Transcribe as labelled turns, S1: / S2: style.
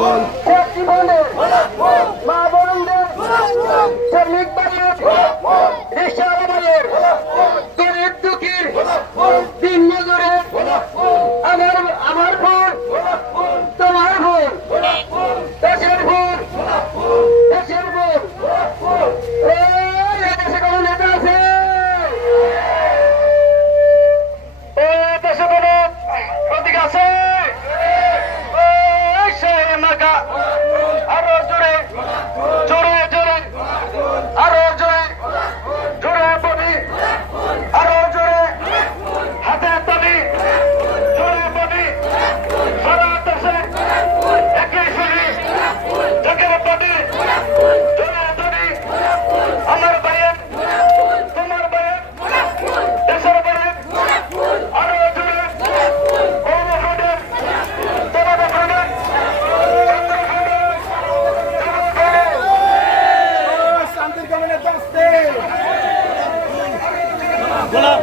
S1: 원. 过来